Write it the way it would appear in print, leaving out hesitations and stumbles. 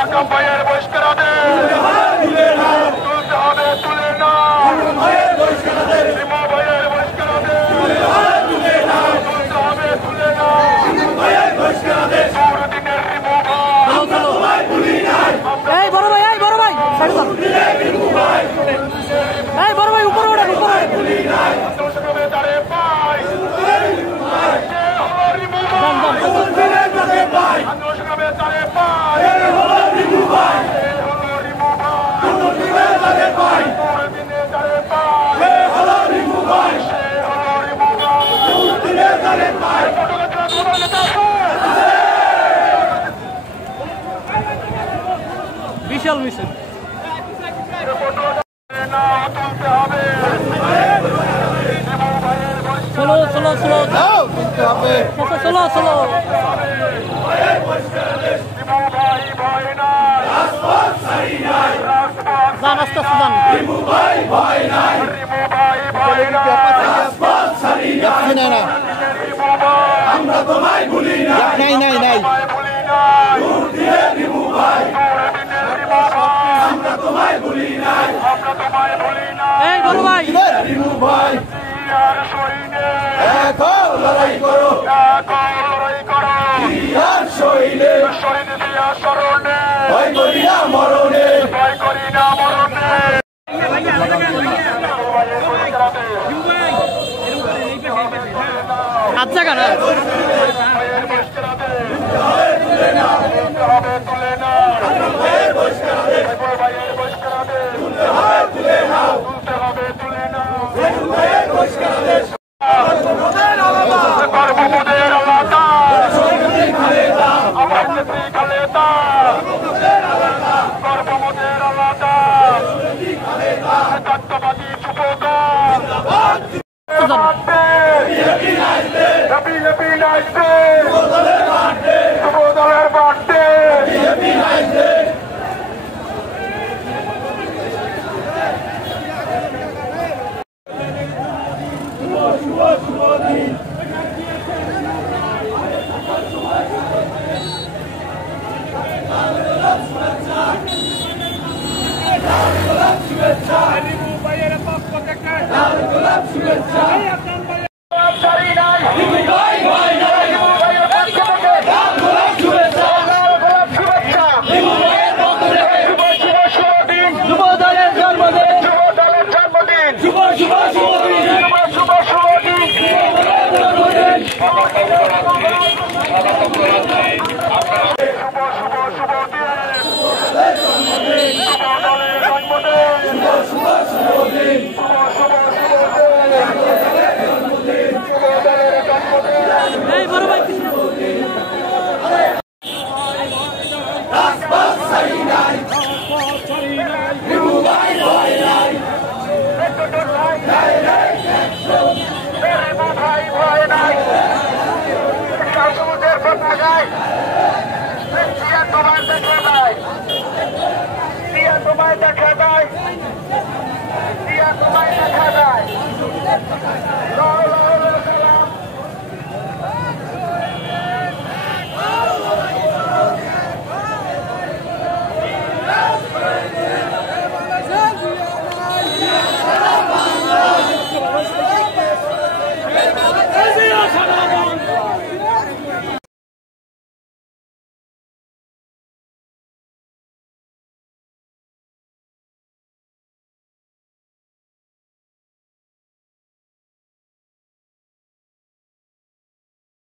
আকরাম ভাইয়ের বহিষ্কার আদেশ তুলতে হবে, তুলে না। রিমু ভাইয়ের বহিষ্কার আদেশ তুলতে হবে, তুলে না। দুর্দিনের রিমু ভাই, এই বড় ভাই, এই বড় ভাই, এই বড় ভাই উপরে ওঠেন, উপরে আন্দোলনসংগ্রামে তারে পাই, রিমু ভাই, আন্দোলনসংগ্রামে তারে পাই, রিমু ভাই, দুর্দিনে তারে পাই, রিমু ভাই, দুর্দিনে তারে পাই। বিশাল মিছিল চলো চলো চলো চলো চলো রাস্তা সুদান আমরা তোমায় ভুলি না, নাই নাই নাই, আমরা তোমায় ভুলি না, এই বড় ভাই, রিমু ভাই, এখন লড়াই করো, আর শহীদে ভয় করি না মরণে, হাত জায়গা না ভাই